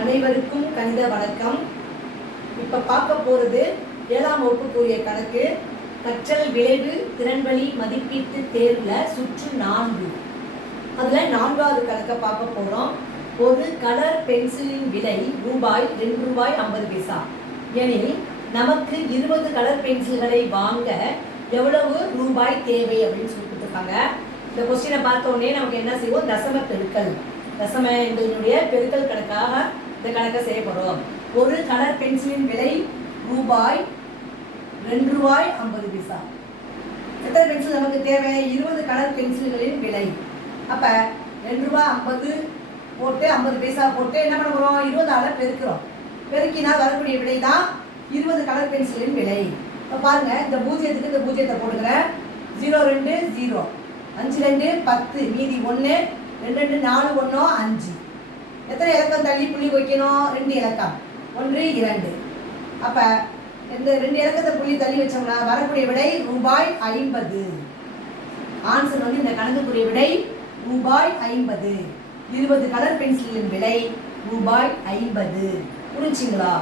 அனைவருக்கும் கணித வணக்கம். இப்போ பார்க்க போகிறது 7ஆம் வகுப்புக்குரிய கணக்கு. கற்றல் விளைவு திறன்வழி மதிப்பீட்டு தேர்வில் சுற்று 4. அதில் 4வது கணக்கை பார்க்க போகிறோம். ஒரு கலர் பென்சிலின் விலை ரூபாய் 2 ரூபாய் 50 பைசா எனில் நமக்கு 20 கலர் பென்சில்களை வாங்க எவ்வளவு ரூபாய் தேவை அப்படின்னு சொல்லி கொடுத்துருக்காங்க. இந்த கொஸ்டினை பார்த்தோன்னே நமக்கு என்ன செய்வோம், தசம பெருக்கல், தசம எண்களினுடைய பெருக்கல் கணக்காக இந்த கணக்கை செய்ய போகிறோம். ஒரு கலர் பென்சிலின் விலை ரூபாய் 2 ரூபாய் 50 பைசா. எத்தனை பென்சில் நமக்கு தேவை? 20 கலர் பென்சில்களின் விலை. அப்போ 2 ரூபாய் 50 போட்டு 50 பைசா போட்டு என்ன பண்ண போகிறோம், 20ஆல் பெருக்கிறோம். பெருக்கினா வரக்கூடிய விலை தான் 20 கலர் பென்சிலின் விலை. இப்போ பாருங்கள், இந்த பூஜ்ஜியத்துக்கு இந்த பூஜ்ஜியத்தை போட்டுக்கிறேன். 0 2 0, 5 2 10, மீதி 1, 2 2 4 1 5. எத்தனை இலக்கம் தள்ளி புள்ளி வைக்கணும்? 2 இலக்கம், 1 2. அப்போ இந்த 2 இலக்கத்தை புள்ளி தள்ளி வச்சோம்னா வரக்கூடிய விடை ரூபாய் 50. ஆன்சர் வந்து இந்த கணக்குக்குரிய விடை ரூபாய் 50. 20 கலர் பென்சிலின் விலை ரூபாய் 50. புரிஞ்சுங்களா?